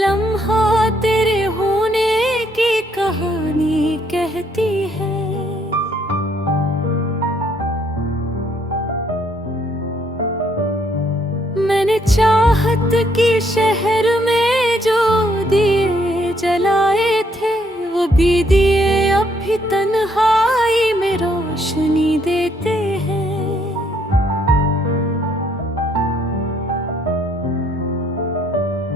लम्हा तेरे होने की कहानी कहती है। मैंने चाहत की शहर में जो दिए जलाए थे, वो भी दिए अब भी तन्हाई में रोशनी देते हैं।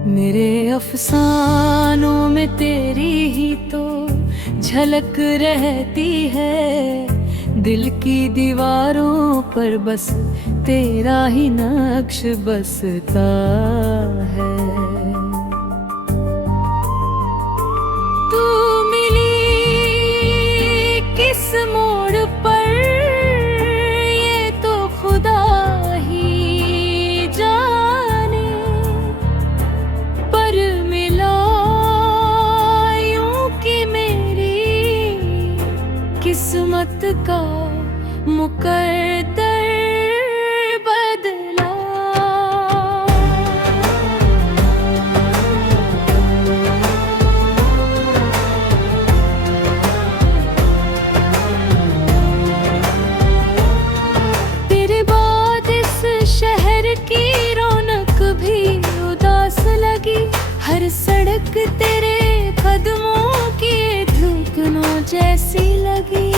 मेरे अफसानों में तेरी ही तो झलक रहती है। दिल की दीवारों पर बस तेरा ही नक्श बसता है। तू मिली किस मोड़ पर ये तो खुदा ही जाने, पर मिला यूं कि मेरी किस्मत का मुकद्दर बदला। तेरे बाद इस शहर की रौनक भी उदास लगी। हर सड़क तेरे कदमों की धुकनों जैसी लगी।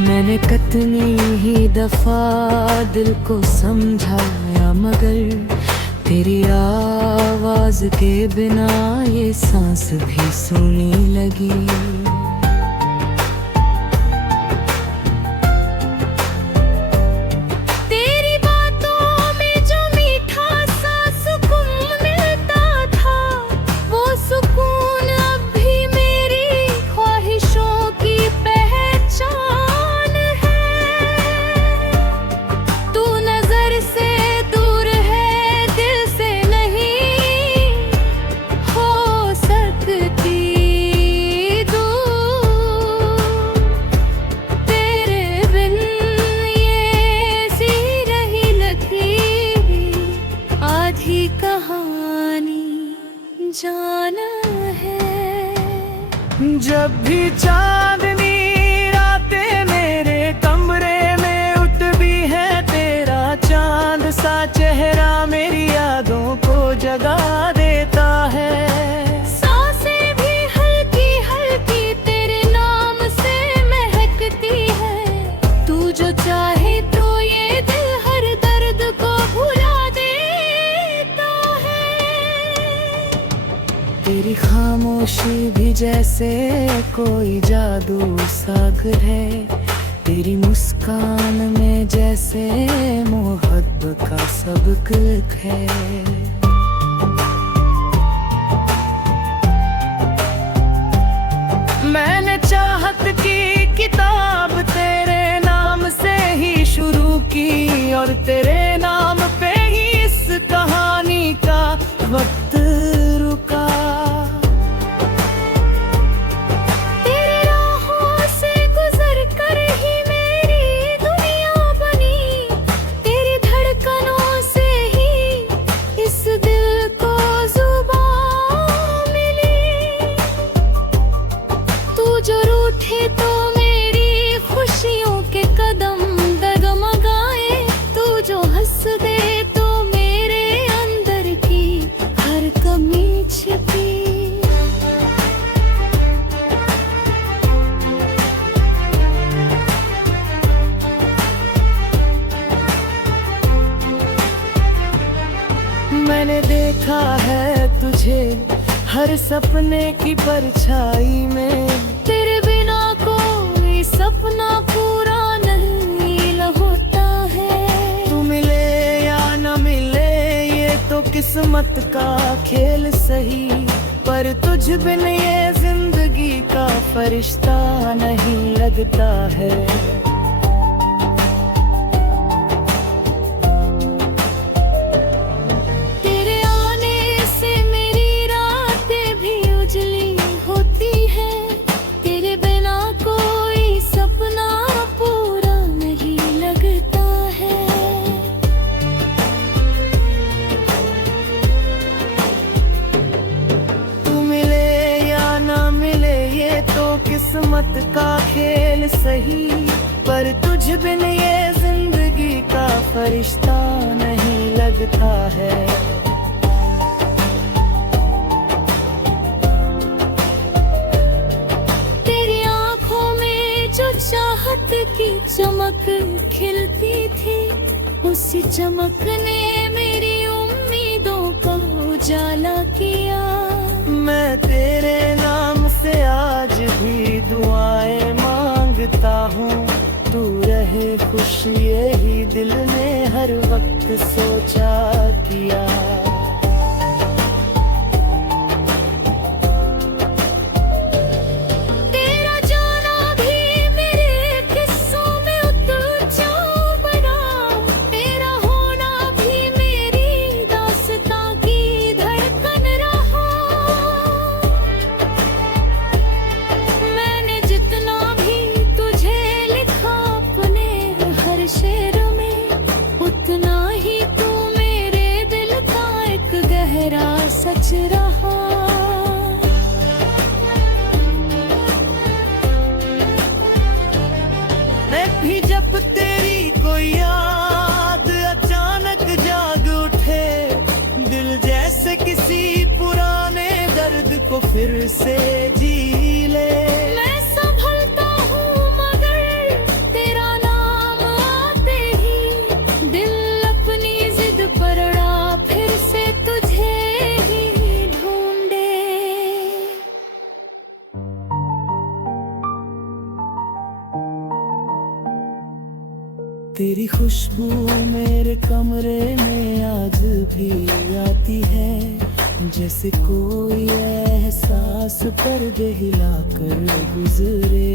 मैंने कितनी ही दफा दिल को समझाया, मगर तेरी आवाज के बिना ये सांस भी सुनी लगी। तेरी बातों में जो मीठा सा सुकून मिलता था, वो सुकून अब भी मेरी ख्वाहिशों की पहचान है। तू नजर से दूर है, दिल से नहीं हो सकती दूर। तेरे बिन ये सी रही लकीर, आधी कहानी जाना है। जब भी चांदनी रातें मेरे कमरे में उठती है, तेरा चांद सा चेहरा मेरी यादों को जगा देता है। सांसें भी हल्की हल्की तेरे नाम से महकती है। तू जो चाहे तो ये दिल हर दर्द को भुला देता है। तेरी खामोशी भी जैसे कोई जादू सागर है। तेरी मुस्कान में जैसे मोहब्बत का सबक है। मैंने चाहत की किताब तेरे नाम से ही शुरू की, और तेरे नाम पे ही इस कहानी का वक्त रुका। तेरी राहों से गुजर कर ही मेरी दुनिया बनी। तेरी धड़कनों से ही इस दिल को जुबान मिली। तू जो रूठे तो मेरी खुशियों के कदम डगमगाए। तू जो हंस दे तो मेरे अंदर की हर कमी छिपी। मैंने देखा है तुझे हर सपने की परछाई में। तेरे बिना कोई सपना पूरा नहीं होता है। तू मिले या न मिले ये तो किस्मत का खेल सही, पर तुझ बिन ये जिंदगी का फरिश्ता नहीं लगता है। तेरे आने से मेरी रातें भी उजली होती है। तेरे बिना कोई सपना पूरा नहीं लगता है। दिन सही, पर तुझ बिन ये जिंदगी का फरिश्ता नहीं लगता है। तेरी आंखों में जो चाहत की चमक खिलती थी, उसी चमक ने मेरी उम्मीदों को उजाला किया। मैं तेरे नाम से आज भी दुआएं मांगता हूँ, तू रहे खुश यही दिल ने हर वक्त सोचा किया। तेरा जाना भी मेरे किस्सों में उतर जा बना, तेरा होना भी मेरी दास्तां की धड़कन रहा। मैंने जितना भी तुझे लिखा अपने हर शेर में, उतना ही तू मेरे दिल का एक गहरा सच रहा। मैं भी जब तेरी कोई याद अचानक जाग उठे, दिल जैसे किसी पुराने दर्द को फिर से जी ले। मैं संभलता हूँ मगर तेरा नाम आते ही दिल अपनी जिद पर अड़ा फिर से तुझे ही ढूंढे। तेरी खुशबू मेरे कमरे में आज भी आती है, जैसे कोई एहसास पर्दे हिलाकर गुजरे।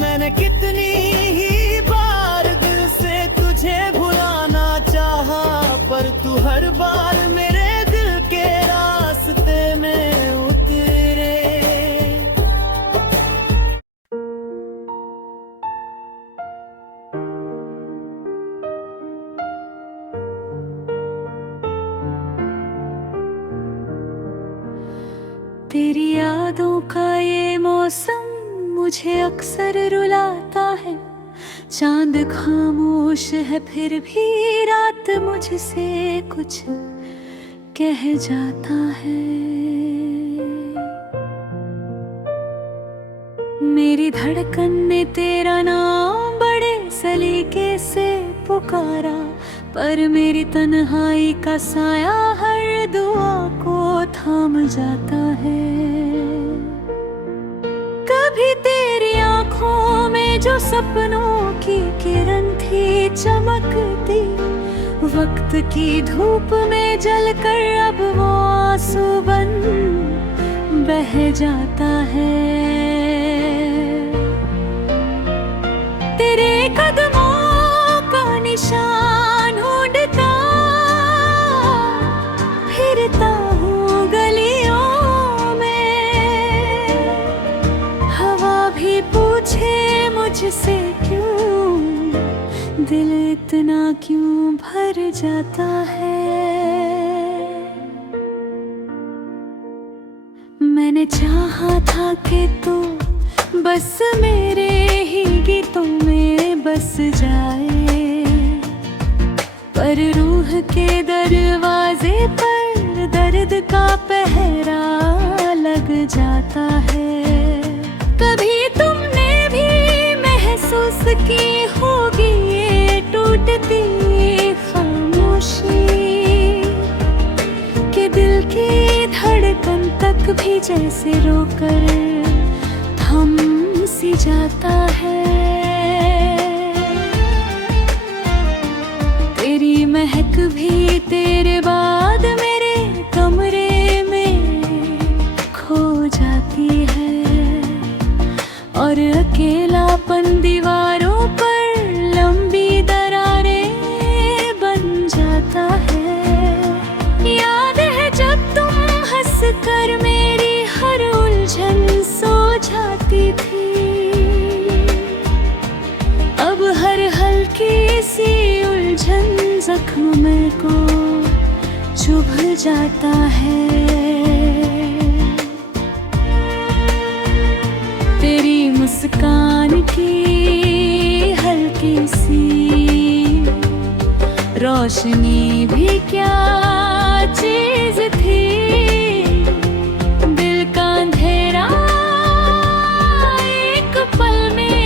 मैंने कितनी ही बार दिल से तुझे भुलाना चाहा, पर तू हर बार मेरे दिल के रास्ते में उतरे। तेरी यादों का ये मौसम मुझे अक्सर रुलाता है। चांद खामोश है फिर भी रात मुझसे कुछ कह जाता है। मेरी धड़कन ने तेरा नाम बड़े सलीके से पुकारा, पर मेरी तन्हाई का साया हर दुआ को थाम जाता है। कभी तेरी आंखों में जो सपनों की किरण थी चमकती, वक्त की धूप में जलकर अब वो आंसू बन बह जाता है। तेरे कदमों का निशान ढूंढता फिरता हूँ गलियों में, हवा भी पूछे मुझसे क्यों, दिल इतना क्यों भर जाता है। मैंने चाहा था कि तू बस मेरे ही गीतों में बस जाए, पर रूह के दरवाजे पर दर्द का पहरा लग जाता है। कभी तुमने भी महसूस की होगी ये टूटती खामोशी, कि दिल की धड़कन तक भी जैसे रोकर थम सी जाता है। तेरी महक भी तेरे बाद मेरे कमरे में खो जाती है, और अकेलापन दीवारों पर लंबी दरारें बन जाता है। याद है जब तुम हंस कर मेरी हर उलझन सो जाती थी, अब हर हल्की सी उलझन जख्म में को चुभ जाता है। मुस्कान की हल्की सी रोशनी भी क्या चीज थी। दिल का अंधेरा एक पल में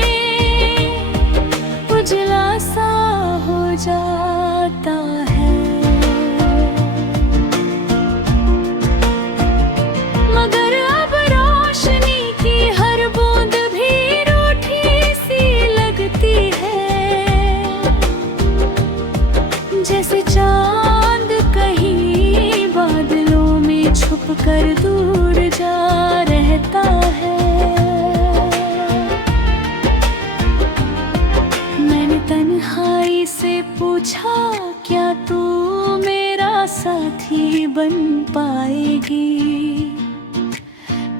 उजला सा हो जाता है। मगर अब रोशनी की हर बूंद भी रूठी सी लगती है। जैसे चांद कहीं बादलों में छुप कर दूर जा रहता है। मैंने तन्हाई से पूछा, क्या तू मेरा साथी बन पाएगी?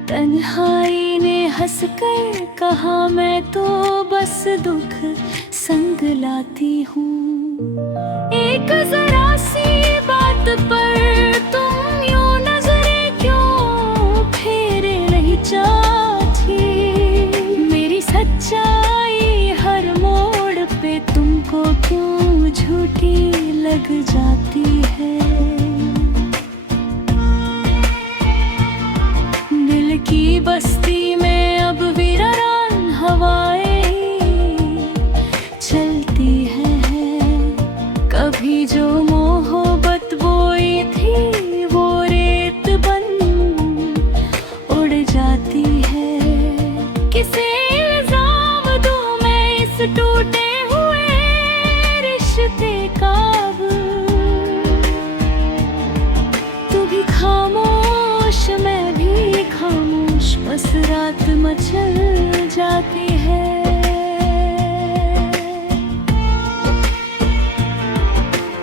तन्हाई ने हंसकर कहा, मैं तो बस दुख संग लाती हूँ। एक जरा सी बात पर तुम यूं नजरें क्यों फेरे नहीं चाहती? मेरी सच्चाई हर मोड़ पे तुमको क्यों झूठी लग जाती है? दिल की बस्ती में अब वीरान हवाएं चलती हैं। कभी जो मोहब्बत बोई थी वो रेत बन उड़ जाती है। किसे इल्जाम दूं मैं इस टूटे हुए रिश्ते का? तू भी खामोश मैं भी खामोश, बस रात मचल जाती है।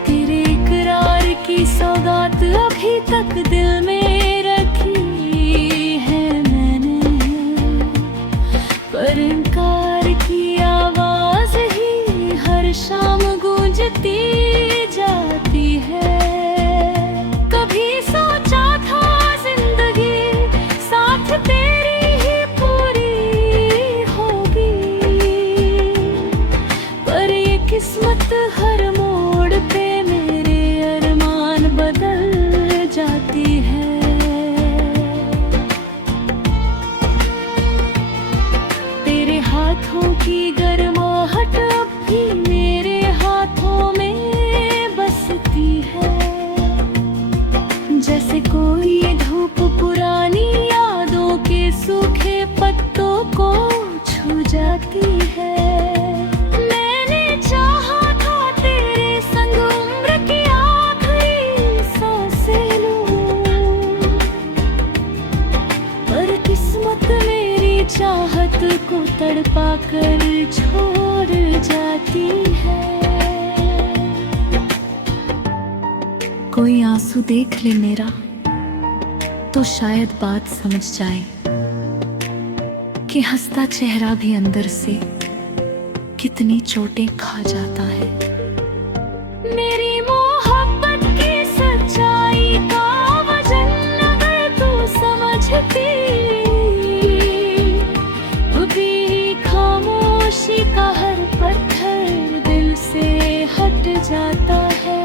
तेरे इकरार की सौगात अभी तक दिल में रखी है मैंने, पर इनकार की आवाज ही हर शाम गूंजती जाती है। कभी सोचा था जिंदगी साथ तेरी ही पूरी होगी, पर ये किस्मत हर मोड़ पे मेरे अरमान बदल जाती है। तेरे हाथों की गर्माहट अब भी मेरे हाथों में बसती है। जैसे कोई धूप पुरानी यादों के सूखे पत्तों को छू जाती है। मैंने चाहा था तेरे संग उम्र की आखिरी सांसें लूं, पर किस्मत मेरी चाहत को तड़पा कर छोड़ जाती है। कोई आंसू देख ले मेरा तो शायद बात समझ जाए कि हंसता चेहरा भी अंदर से कितनी चोटें खा जाता है। मेरी मोहब्बत की सच्चाई का वजन अगर तू समझती, अभी खामोशी का हर पत्थर दिल से हट जाता है।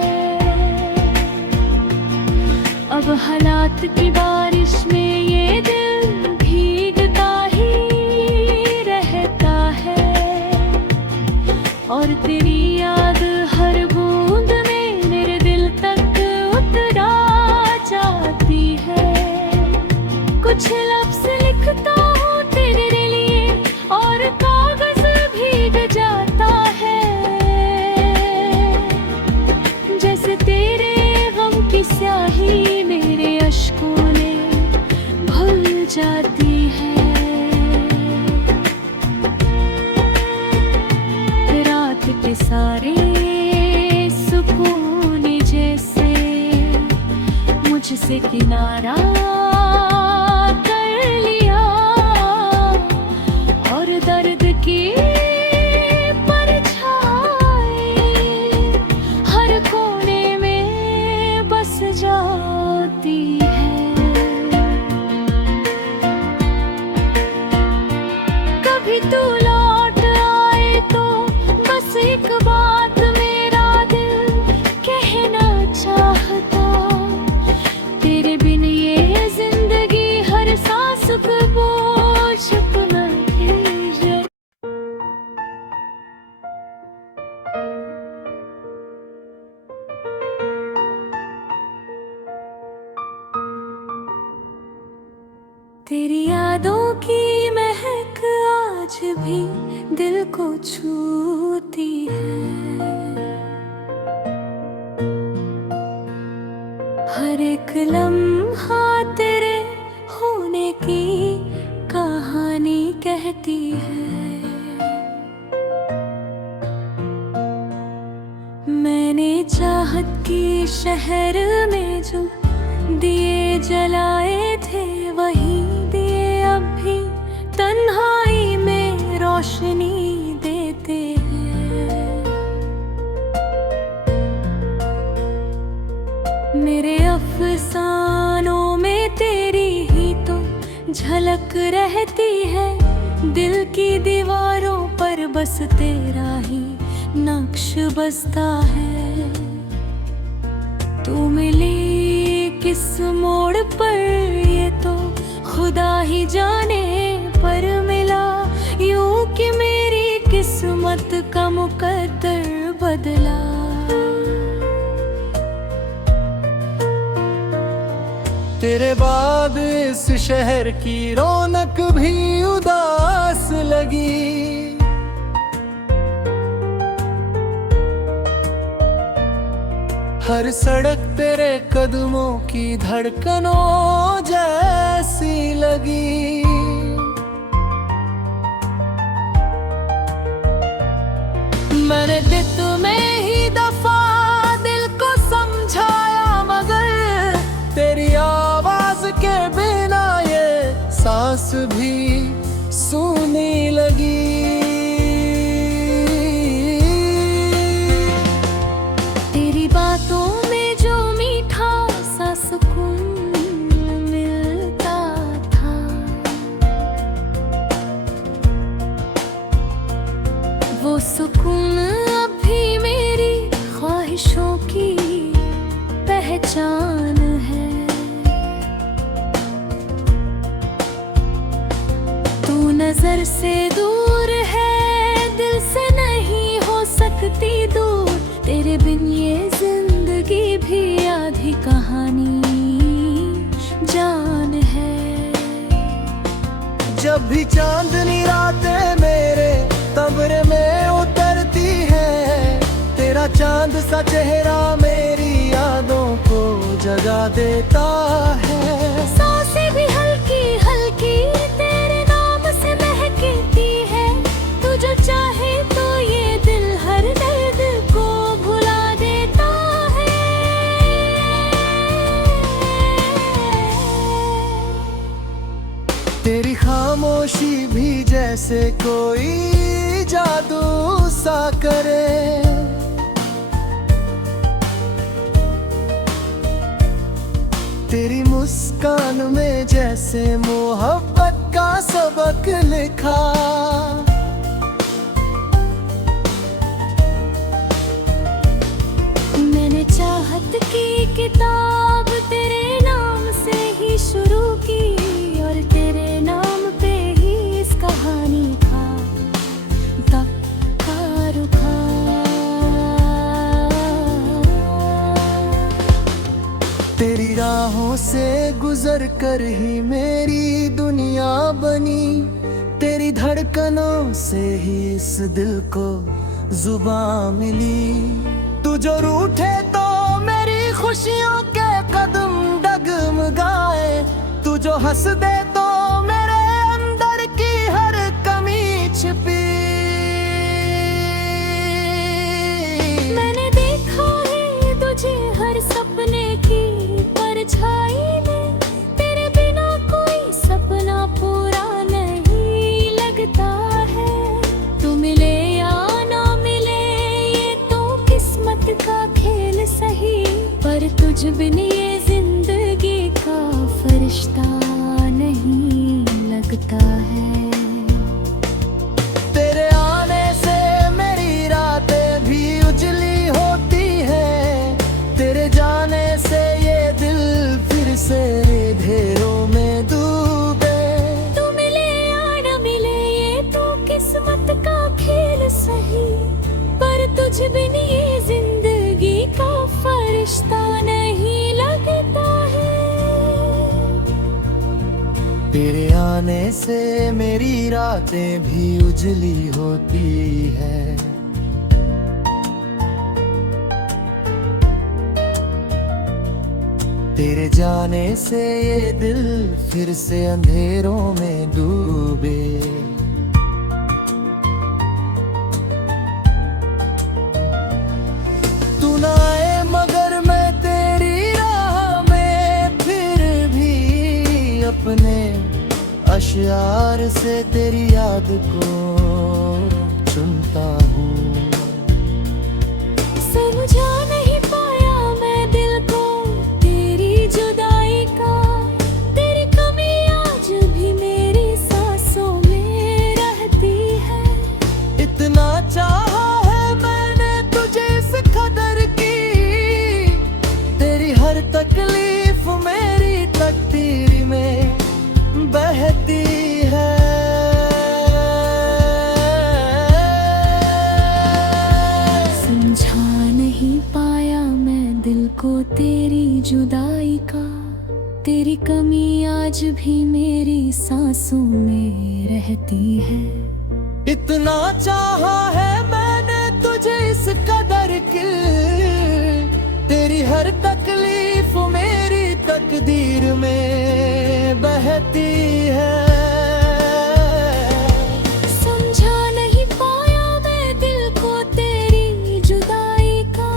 अब हालात की बारिश में ये दिल भीगता ही रहता है, और तेरी याद हर बूंद में मेरे दिल तक उतरा जाती है। कुछ लफ्ज लिखता हूँ तेरे लिए और कागज भीग जाता है। जैसे तेरे गम की स्याही मेरे अश्कों ने भूल जाती है। रात के सारे सुकून जैसे मुझसे किनारा कर लिया, और दर्द की परछाई हर कोने में बस जाती है। कभी कभी तू लौट आए तो बस एक बात मेरा दिल कहना चाहता, तेरे बिन ये जिंदगी हर सांस पे बोझ अपना है। तेरी यादों की महक आज भी दिल को छूती है, हर एक लम्हा तेरे होने की कहानी कहती है। मैंने चाहत की शहर में जो दिए जलाए थे, वही दिए अब भी तन्हाई में रोशनी देते हैं। मेरे अफसानों में तेरी ही तो झलक रहती है, दिल की दीवारों पर बस तेरा ही नक्श बसता है। तू मिली किस मोड़ पर ये तो खुदा ही जाने, पर मिला यूं कि मेरी किस्मत का मुकद्दर बदला। तेरे बाद इस शहर की रौनक भी उदास लगी, हर सड़क तेरे कदमों की धड़कनों जैसी लगी। मैंने दित में ही दफा दिल को समझाया, मगर तेरी आवाज के बिना ये सांस भी सूनी लगी। बातों में जो मीठा सा सुकून मिलता था, वो सुकून अब भी मेरी ख्वाहिशों की पहचान है। तू नजर से दूर है, दिल से नहीं हो सकती दूर, तेरे बिन ये जिंदगी भी आधी कहानी जान है। जब भी चांदनी रातें मेरे कब्र में उतरती है, तेरा चांद सा चेहरा मेरी यादों को जगा देता है। सांसें भी हल्की हल्की तेरे नाम से महकती है, तू जो चाहे तो ये दिल हर दर्द को भुला देता है। तेरी खामोशी भी जैसे कोई जादू सा करे, तेरी मुस्कान में जैसे मोहब्बत का सबक लिखा। मैंने चाहत की किताब तेरे नाम से ही शुरू की, और तेरे नाम पे ही इस कहानी का दक्का रुका। तेरी राहों से गुजर कर ही मेरी दुनिया बनी, तेरी धड़कनों से ही इस दिल को जुबान मिली। तू जो रूठे तो मेरी खुशियों के कदम डगमगाए, तू जो हंस दे तो मेरे अंदर की हर कमी छिपी। मैंने देखा है तुझे हर सपने की परछाई में, तेरे बिना कोई सपना पूरा नहीं लगता है। तू मिले या ना मिले ये तो किस्मत का खेल सही, पर तुझ बिन ये जिंदगी का फरिश्ता नहीं। तुझ बिन ये जिंदगी का फरिश्ता नहीं लगता है। तेरे आने से मेरी रातें भी उजली होती है। तेरे जाने से ये दिल फिर से अंधेरों में डूबे। तू ना आए मगर मैं तेरी राह में फिर भी अपने अशआर से तेरी याद को चुनता हूँ। समझा नहीं पाया मैं दिल को तेरी जुदाई का, तेरी कमी आज भी मेरी सांसों में रहती है। इतना चाहा है मैंने तुझे इस कदर की, तेरी हर तकलीफ मेरी तकदीर में बहती है। समझा नहीं पाया मैं दिल को तेरी जुदाई का, तेरी कमी आज भी मेरी सांसों में रहती है। इतना चाहा है मैंने तुझे इस कदर की, तेरी हर तकलीफ मेरी तकदीर में बहती है। समझा नहीं पाया मैं दिल को तेरी जुदाई का,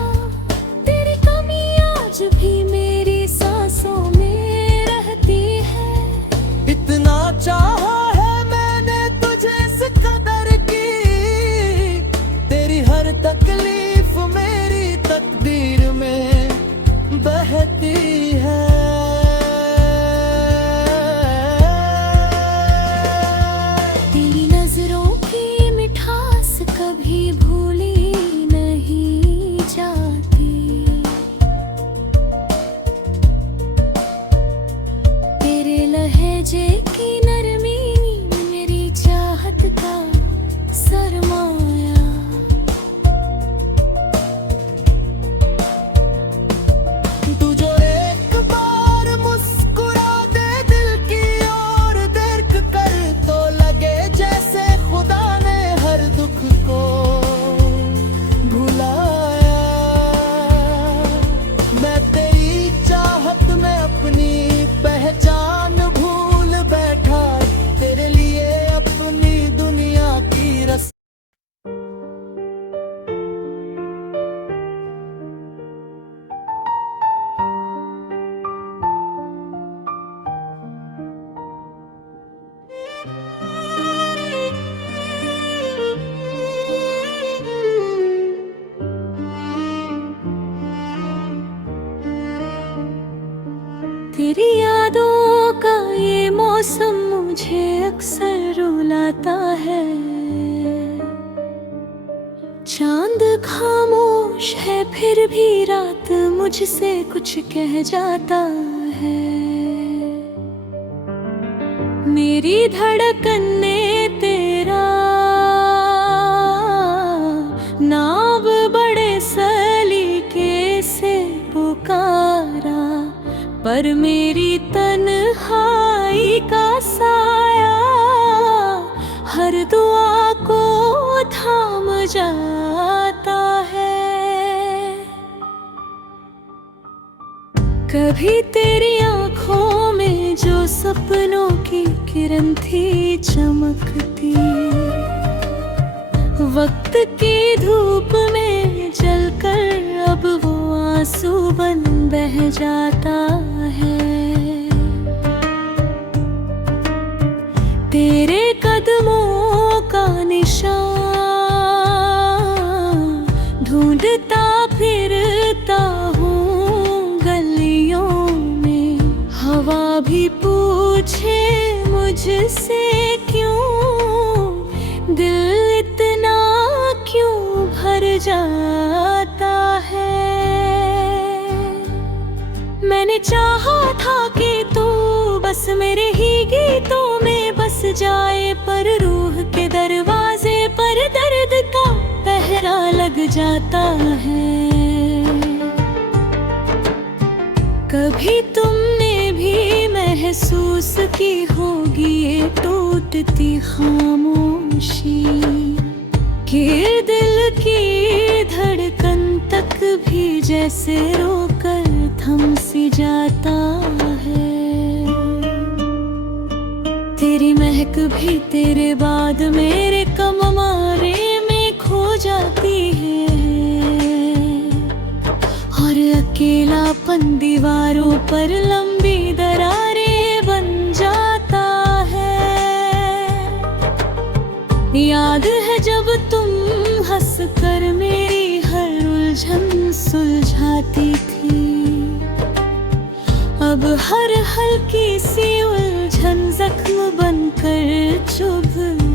तेरी कमी आज भी मेरी सांसों में रहती है। इतना चाहा है मैंने तुझे इस कदर की, तेरी हर तकलीफ मेरी तकदीर में बहती है। तेरी नजरों की मिठास कभी भूली नहीं जाती, तेरे लहजे की नरमी मेरी चाहत का सरमाया। तू जो एक बार मुस्कुरा दे दिल की ओर देख कर, तो लगे जैसे खुदा ने हर दुख को भुलाया। मैं तेरी चाहत में अपनी पहचान भूल बैठा, तेरे लिए अपनी दुनिया की रस। तेरी यादों का ये मौसम मुझे अक्सर रुलाता है। चांद खामोश है फिर भी रात मुझसे कुछ कह जाता है। मेरी धड़कन ने तेरा नाम बड़े सलीके से पुकारा, पर मेरी तन्हाई का साया हर दुआ को थाम जाता है। कभी तेरी आंखों में जो सपनों की किरण थी चमकती, वक्त की धूप में जलकर अब वो आंसू बन बह जाता है। तेरे कदमों का निशान ढूंढता फिरता हूँ गलियों में। हवा भी पूछे मुझसे क्यों, दिल इतना क्यों भर जाता है। मैंने चाहा था कि तू बस मेरे ही गीतों में बस जाए, पर रूह के दरवाजे पर दर्द का पहरा लग जाता है। कभी तुमने भी महसूस की होगी ये टूटती खामोशी, कि दिल की धड़कन तक भी जैसे रोकर थम सी जाता है। तेरी महक भी तेरे बाद मेरे कममारे में खो जाती है, और अकेलापन दीवारों पर लंबी दरारें बन जाता है। याद है जब तुम हंसकर मेरी हर उलझन सुलझाती थी, अब हर हल्की सी उलझन जख्म बनकर चुभ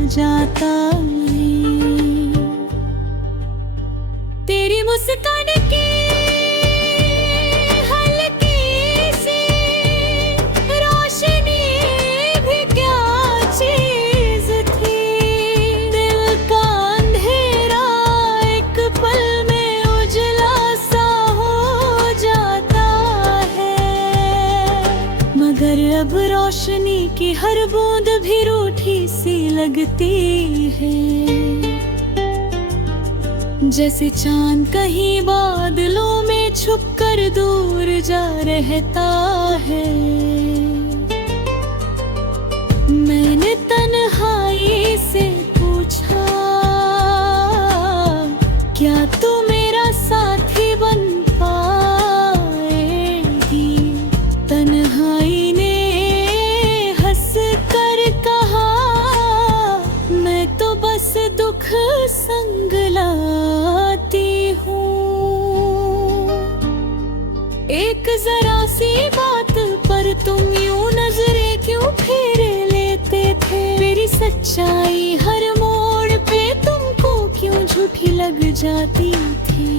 जाता है। तेरी मुस्कान की हल्की सी रोशनी भी क्या चीज थी, दिल का अंधेरा एक पल में उजला सा हो जाता है। मगर अब रोशनी की हर बूंद भी रूठी सी लगती है, जैसे चांद कहीं बादलों में छुपकर दूर जा रहता है। मैंने तन्हाई से पूछा, क्या तू मेरा साथी बन पाएगी? तन्हाई ने हंस कर कहा, मैं तो बस दुख संग लाती हूँ। एक जरा सी बात पर तुम यूं नजरें क्यों फेर लेते थे? मेरी सच्चाई हर मोड़ पे तुमको क्यों झूठी लग जाती थी?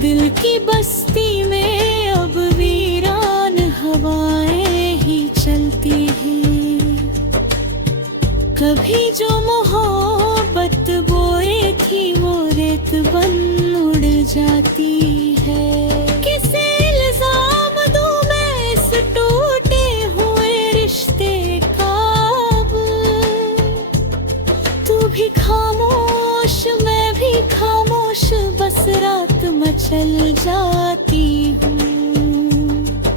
दिल की बस्ती में अब वीरान हवाएं ही चलती हैं। कभी जो मोहब्बत बोए थी वो रेत बन उड़ जाती है। किसे इल्जाम दूं मैं इस टूटे हुए रिश्ते का? तू भी खामोश मैं भी खामोश, बस रात मचल जाती हूँ।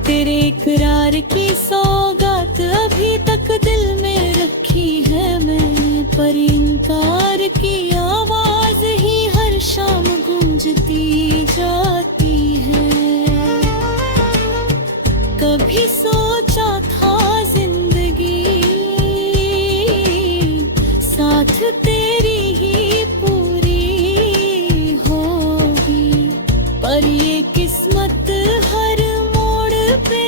तेरे इकरार की सौगात अभी तक दिल में रखी है मैंने, पर इनकार की आवाज ही हर शाम गूंजती जाती है। कभी सोचा था जिंदगी साथ तेरी ही पूरी होगी, पर ये किस्मत हर मोड़ पे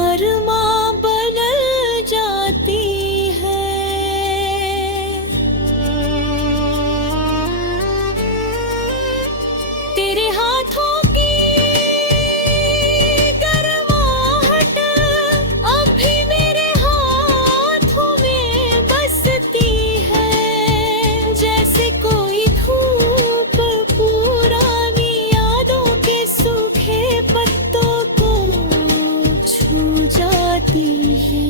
अरमां बदल जाती है। तेरे हाथों की गर्माहट अब भी मेरे हाथों में बसती है, जैसे कोई धूप पुरानी यादों के सूखे पत्तों को छू जाती है।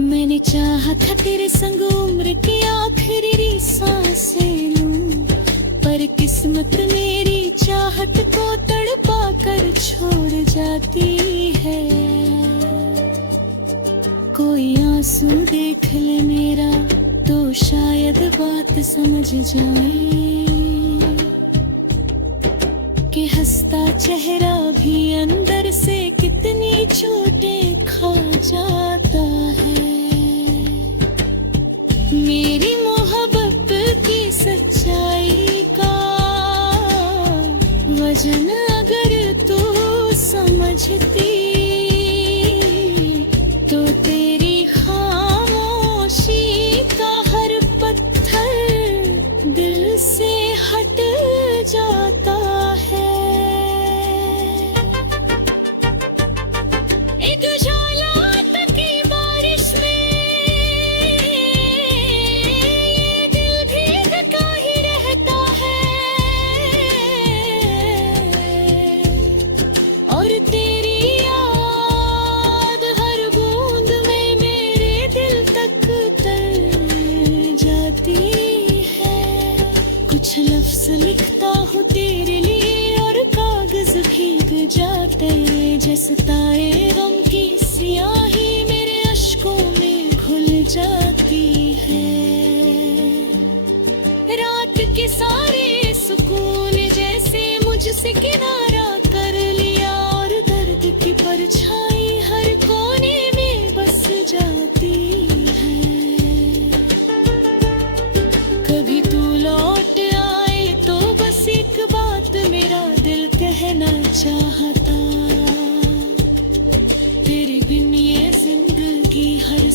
मैंने चाहा था तेरे संग उम्र की आखिरी सांसें लूं, पर किस्मत मेरी चाहत को तड़पा कर छोड़ जाती है। कोई आंसू देख ले मेरा तो शायद बात समझ जाए, कि हंसता चेहरा भी अंदर से कितनी चोटें खा जाता है। मेरी मोहब्बत की सच्चाई का वजन अगर तू समझती, तो तेरी खामोशी का हर पत्थर दिल से हट जाता है। एक झोलात की बारिश में जाते जैसे ताए गम की सियाही मेरे अश्कों में घुल जाती है। रात के सारे सुकून जैसे मुझसे किनारा कर लिया और दर्द की परछाई हर कोने में बस जाती है। कभी तू लौट आए तो बस एक बात मेरा दिल कहना चाहता, तेरे बिन ये जिंदगी हर